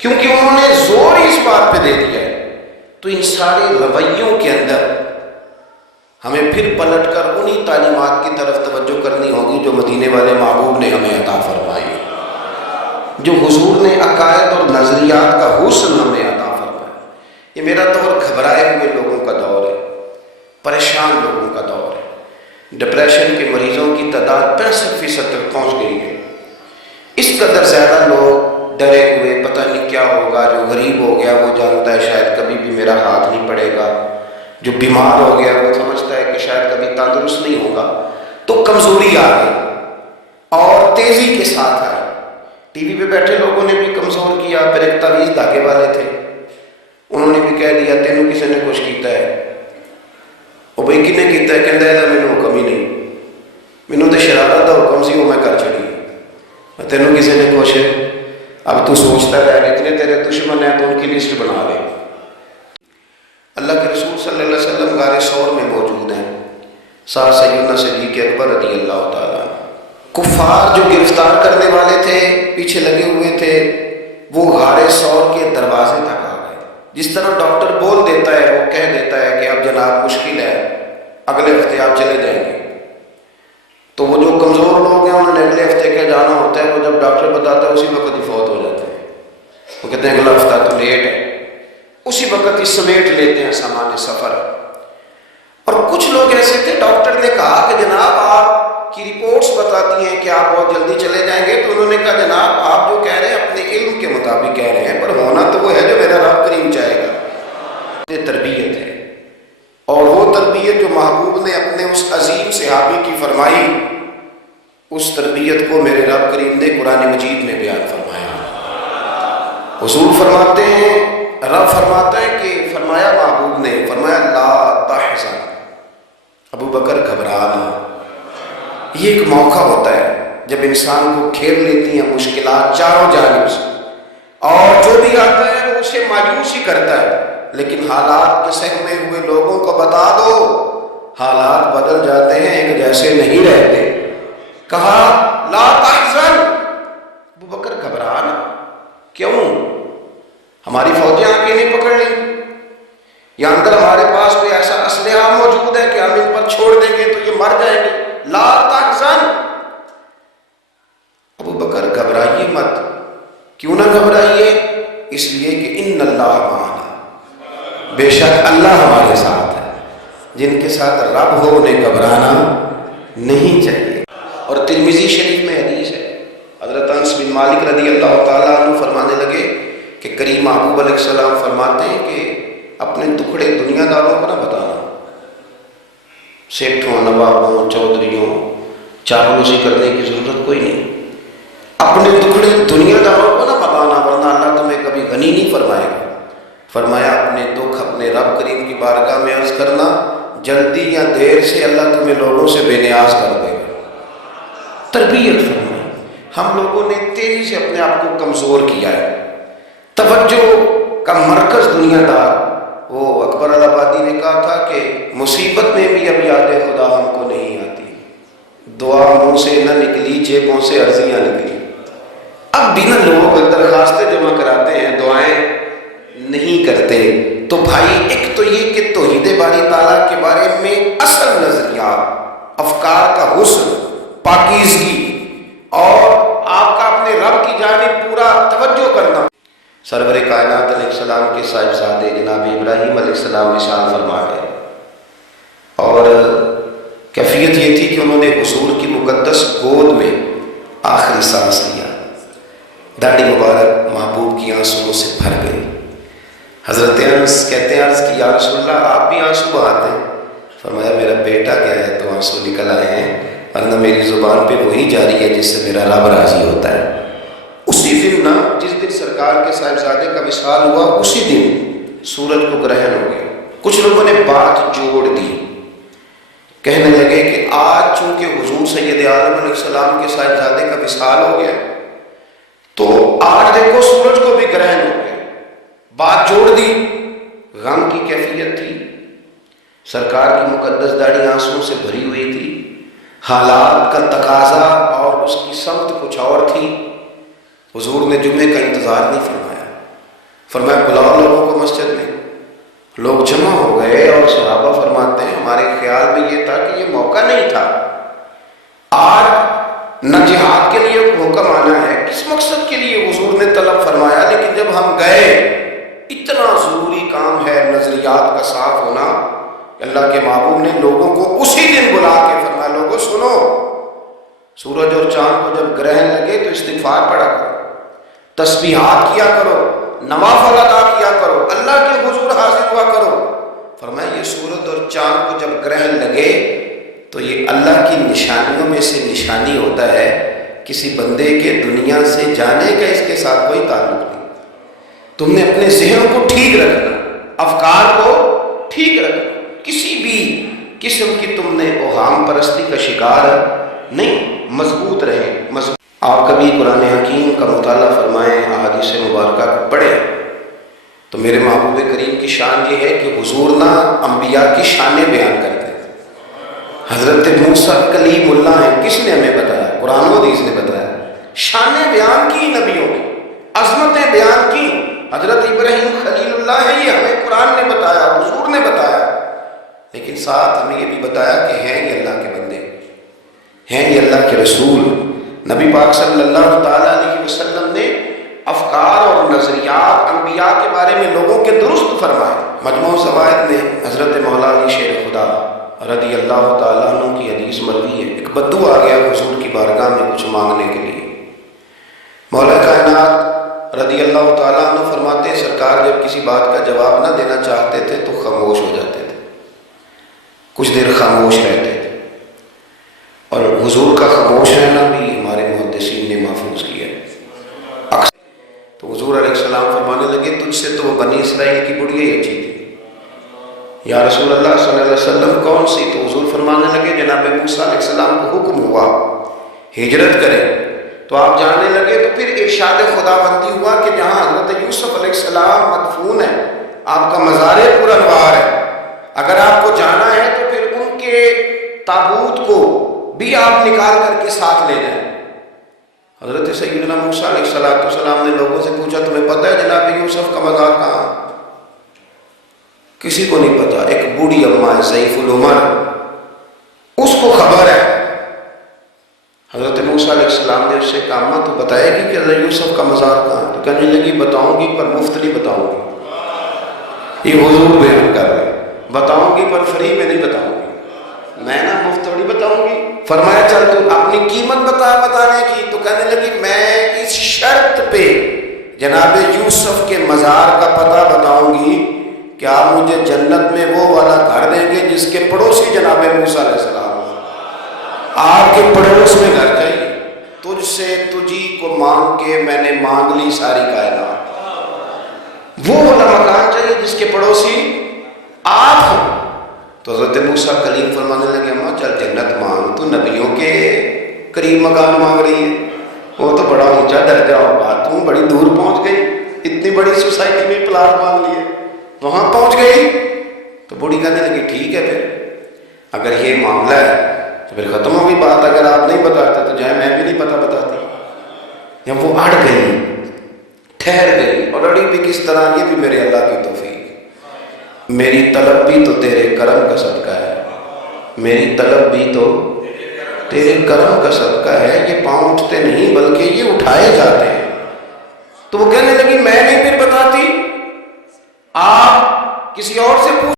کیونکہ انہوں نے زور ہی اس بات پہ دے دیا ہے۔ تو ان سارے رویوں کے اندر ہمیں پھر پلٹ کر انہی تعلیمات کی طرف توجہ کرنی ہوگی جو مدینے والے محبوب نے ہمیں عطا فرمائی، جو حضور نے عقائد اور نظریات کا حسن ہمیں عطا فرمایا۔ یہ میرا دور گھبرائے ہوئے لوگوں کا دور ہے، پریشان لوگوں کا دور ہے۔ ڈپریشن کے مریضوں کی تعداد 65% تک پہنچ گئی ہے۔ اس قدر زیادہ لوگ ڈرے ہوئے، پتہ نہیں کیا ہوگا۔ جو غریب ہو گیا وہ جانتا ہے شاید کبھی بھی میرا ہاتھ نہیں پڑے گا، جو بیمار ہو گیا وہ سمجھتا ہے کہ شاید کبھی تندرست نہیں ہوگا۔ تو کمزوری آ گئی اور تیزی کے ساتھ آئی۔ ٹی وی پہ بیٹھے لوگوں نے بھی کمزور کیا۔ پھر ایک تعویذ دھاگے والے تھے، انہوں نے بھی کہہ دیا تینوں کسی نے کچھ کیتا ہے۔ وہ بھائی کنے کیتا ہے؟ کہندا ہے مینوں حکم ہی نہیں، مینوں تو شرارت دا حکم سی، وہ میں کر چھڑی، تینوں کسی نے کچھ۔ اب تو سوچتا ہے اتنے تیرے دشمن ہیں تو ان کی لسٹ بنا لے۔ اللہ کے رسول صلی اللہ علیہ وسلم غار ثور میں موجود ہیں، ساتھ سیدنا صدیق اکبر رضی اللہ تعالیٰ۔ کفار جو گرفتار کرنے والے تھے، پیچھے لگے ہوئے تھے، وہ غار ثور کے دروازے تک آ گئے۔ جس طرح ڈاکٹر بول دیتا ہے، وہ کہہ دیتا ہے کہ اب جناب مشکل ہے، اگلے ہفتے آپ چلے جائیں گے، تو وہ جو کمزور لوگ ہیں انہوں نے اگلے ہفتے کیا جانا ہوتا ہے، وہ جب ڈاکٹر بتاتا ہے اسی وقت ہی فوت ہو جاتے ہیں۔ وہ کہتے ہیں اگلا ہفتہ تو لیٹ ہے، اسی وقت ہی سمیٹ لیتے ہیں سامان سفر۔ اور کچھ لوگ ایسے تھے، ڈاکٹر نے کہا کہ جناب آپ کی رپورٹس بتاتی ہیں کہ آپ بہت جلدی چلے جائیں گے، تو انہوں نے کہا جناب آپ جو کہہ رہے ہیں اپنے علم کے مطابق کہہ رہے ہیں، پر ہونا تو وہ ہے جو میرا رب کریم چاہے گا۔ یہ تربیت ہے، اور وہ تربیت جو محبوب نے اپنے اس عظیم صحابی کی فرمائی، اس تربیت کو میرے رب کریم نے قرآن مجید میں بیان فرمایا۔ حضور فرماتے ہیں، رب فرماتا ہے کہ فرمایا محبوب نے فرمایا لا تحزن، ابو بکر گھبرانا۔ یہ ایک موقع ہوتا ہے جب انسان کو گھیر لیتی ہیں مشکلات چاروں جانب سے، اور جو بھی آتا ہے وہ اسے مایوس ہی کرتا ہے، لیکن حالات کے سہمے ہوئے لوگوں کو بتا دو حالات بدل جاتے ہیں، ایک جیسے نہیں رہتے۔ کہا لا تحزن، ابو بکر گھبرانا کیوں؟ ہماری فوجیں آ کے نہیں پکڑ لیں، یا اندر ہمارے پاس کوئی ایسا اسلحہ موجود ہے کہ ہم ان پر چھوڑ دیں گے تو یہ مر جائیں گے؟ لا تحزن، ابو بکر گھبرائیے مت۔ کیوں نہ گھبرائیے؟ اس لیے کہ ان اللہ معنا، بے شک اللہ ہمارے ساتھ ہے۔ جن کے ساتھ رب ہو انہیں گھبرانا نہیں چاہیے۔ اور ترمذی شریف میں حدیث ہے، حضرت انس بن مالک رضی اللہ تعالیٰ عنہ فرمانے لگے کہ کریم محبوب علیہ السلام فرماتے ہیں کہ اپنے ٹکڑے دنیا داروں کو نہ بتانا، سیٹھوں، نوابوں، چودھریوں، چاپلوسی کرنے کی ضرورت کوئی نہیں۔ اپنے ٹکڑے دنیا داروں کو نہ بتانا، ورنہ اللہ تمہیں کبھی غنی نہیں فرمائے گا۔ فرمایا اپنے دکھ اپنے رب کریم کی بارگاہ میں عرض کرنا، جلدی یا دیر سے اللہ تمہیں لوگوں سے بے نیاز کر دے گا۔ تربیت فرمائی۔ ہم لوگوں نے تیزی سے اپنے آپ کو کمزور کیا ہے، توجہ کا مرکز دنیا دار۔ وہ اکبر آبادی نے کہا تھا کہ مصیبت میں بھی اب یاد خدا ہم کو نہیں آتی، دعا منہ سے نہ نکلی جیبوں سے عرضیاں نکلی۔ اب بھی نہ لوگ درخواستیں جمع کراتے ہیں، دعائیں نہیں کرتے۔ تو بھائی ایک تو یہ کہ توحید باری تعالیٰ کے بارے میں اصل نظریات، افکار کا حسن، پاکیزگی، اور آپ کا اپنے رب کی جانب پورا توجہ کرنا۔ سرور کائنات علیہ السلام کے صاحبزادے جناب ابراہیم علیہ السلام وصال فرما گئے، اور کیفیت یہ تھی کہ انہوں نے حضور کی مقدس گود میں آخری سانس لیا۔ داڑھی مبارک محبوب کی آنسوؤں سے بھر گئی۔ حضرت انس کہتے ہیں عرض کی یا رسول اللہ آپ بھی آنسو بہاتے ہیں؟ فرمایا میرا بیٹا گیا ہے تو آنسو نکل آئے ہیں، ورنہ میری زبان پہ وہی جاری ہے جس سے میرا رب راضی ہوتا ہے۔ اسی دن نا، جس دن سرکار کے صاحبزادے کا وصال ہوا، اسی دن سورج کو گرہن ہو گیا۔ کچھ لوگوں نے بات جوڑ دی، کہنے لگے کہ آج چونکہ حضور سید عالم علیہ السلام کے صاحبزادے کا وصال ہو گیا تو آج دیکھو سورج کو بھی گرہن ہو گیا۔ بات جوڑ دی، غم کی کیفیت تھی، سرکار کی مقدس داڑھی آنسوؤں سے بھری ہوئی تھی، حالات کا تقاضا اور اس کی سمت کچھ اور تھی۔ حضور نے جمعے کا انتظار نہیں فرمایا، فرمایا بلاؤ لوگوں کو مسجد میں. لوگ جمع ہو گئے اور صحابہ فرماتے ہیں ہمارے خیال میں یہ تھا کہ یہ موقع نہیں تھا. آج نہ جہاد کے لیے حکم آنا ہے، کس مقصد کے لیے حضور نے طلب فرمایا، لیکن جب ہم گئے اتنا ضروری کام ہے نظریات کا صاف ہونا. اللہ کے محبوب نے لوگوں کو اسی دن بلا کے فرمایا لوگوں سنو، سورج اور چاند کو جب گرہن لگے تو استغفار پڑھا کرو، تسبیحات کیا کرو، نوافل ادا کیا کرو، اللہ کے حضور حاضر ہوا کرو. فرمایا یہ سورج اور چاند کو جب گرہن لگے تو یہ اللہ کی نشانیوں میں سے نشانی ہوتا ہے. کسی بندے کے دنیا سے جانے کا اس کے ساتھ کوئی تعلق نہیں. تم نے اپنے ذہن کو ٹھیک رکھنا، افکار کو ٹھیک رکھنا، کسی بھی قسم کی تم نے اوہام پرستی کا شکار نہیں، مضبوط رہے. آپ کبھی قرآن حکیم کا مطالعہ فرمائیں، احادیث مبارکہ کو پڑھیں تو میرے محبوب کریم کی شان یہ ہے کہ حضور نہ انبیاء کی شانیں بیان کرتے ہیں. حضرت موسیٰ کلیم اللہ ہیں، کس نے ہمیں بتایا؟ قرآن و حدیث نے بتایا. شانیں بیان کی نبیوں کی، عظمتیں بیان کی. حضرت ابراہیم خلیل اللہ ہے، یہ ہمیں قرآن نے بتایا، حضور نے بتایا. لیکن ساتھ ہمیں یہ بھی بتایا کہ ہیں یہ اللہ کے بندے، ہیں یہ اللہ کے رسول. نبی پاک صلی اللہ تعالیٰ علیہ وسلم نے افکار اور نظریات انبیاء کے بارے میں لوگوں کے درست فرمائے. مجموع زوائد میں حضرت مولا علی شیر خدا رضی اللہ تعالیٰ عنہ کی حدیث مروی ہے. ایک بدو آ گیا حضور کی بارگاہ میں کچھ مانگنے کے لیے. مولا کائنات رضی اللہ تعالیٰ عنہ فرماتے ہیں سرکار جب کسی بات کا جواب نہ دینا چاہتے تھے تو خاموش ہو جاتے تھے، کچھ دیر خاموش رہتے تھے. اور حضور کا خاموش رہنا بھی ہمارے محدثین نے محفوظ کیا. تو حضور علیہ السلام فرمانے لگے تجھ سے تو وہ بنی اسرائیل کی بڑھیا ہی اچھی تھی. یا رسول اللہ صلی اللہ علیہ وسلم کون سی؟ تو حضور فرمانے لگے جناب موسیٰ علیہ السلام کو حکم ہوا ہجرت کرے تو آپ جانے لگے. تو پھر ارشاد خداوندی ہوا کہ جہاں حضرت یوسف علیہ السلام مدفون ہے، آپ کا مزار پر انوار ہے، اگر آپ کو جانا ہے تو پھر ان کے تابوت کو بھی آپ نکال کر کے ساتھ لے جائیں. حضرت سیدنا موسیٰ علیہ السلام نے لوگوں سے پوچھا تمہیں پتہ ہے جناب یوسف کا مزار کہاں؟ کسی کو نہیں پتا. ایک بوڑھی اماں ہے ضعیف العمر، اس کو خبر ہے. حضرت موسیٰ علیہ السلام نے اس سے کہا اماں تو بتائے گی کہ حضرت یوسف کا مزار کہاں؟ تو کہنے لگی بتاؤں گی پر مفت نہیں بتاؤں گی. یہ حضور بیان کر رہے ہیں، بتاؤں گی پر فری میں نہیں بتاؤں گی، میں نا مفت تھوڑی بتاؤں گی. فرمایا چل تو اپنی قیمت بتا بتانے کی. تو کہنے لگی میں اس شرط پہ جناب یوسف کے مزار کا پتہ بتاؤں گی کہ آپ مجھے جنت میں وہ والا گھر دیں گے جس کے پڑوسی جناب موسیٰ علیہ السلام. آپ کے پڑوس میں گھر چاہیے. تجھ سے تجھی کو مانگ کے میں نے مانگ لی ساری کائنات. وہ والا مکان چاہیے جس کے پڑوسی آپ ہوں. تو حضرت موسیٰ کلیم فرمانے لگے اماں چل جنت مانگ، تو نبیوں کے قریب مکان مانگ رہی ہے، وہ تو بڑا اونچا درجہ ہوگا، تم بڑی دور پہنچ گئی، اتنی بڑی سوسائٹی میں پلاٹ مانگ لیے، وہاں پہنچ گئی. تو بوڑھی کہنے لگی ٹھیک ہے پھر اگر یہ معاملہ ہے تو پھر ختم ہوگی بات. اگر آپ نہیں بتاتے تو جائے میں بھی نہیں پتہ بتاتی. جب وہ اڑ گئی، ٹھہر گئی، اور اڑی بھی کس طرح، یہ بھی میرے اللہ کی توفیق. میری طلب بھی تو تیرے کرم کا صدقہ ہے، میری طلب بھی تو تیرے کرم کا صدقہ ہے. یہ پاؤں اٹھتے نہیں بلکہ یہ اٹھائے جاتے ہیں. تو وہ کہنے لگی میں نہیں پھر بتاتی، آپ کسی اور سے پوچھ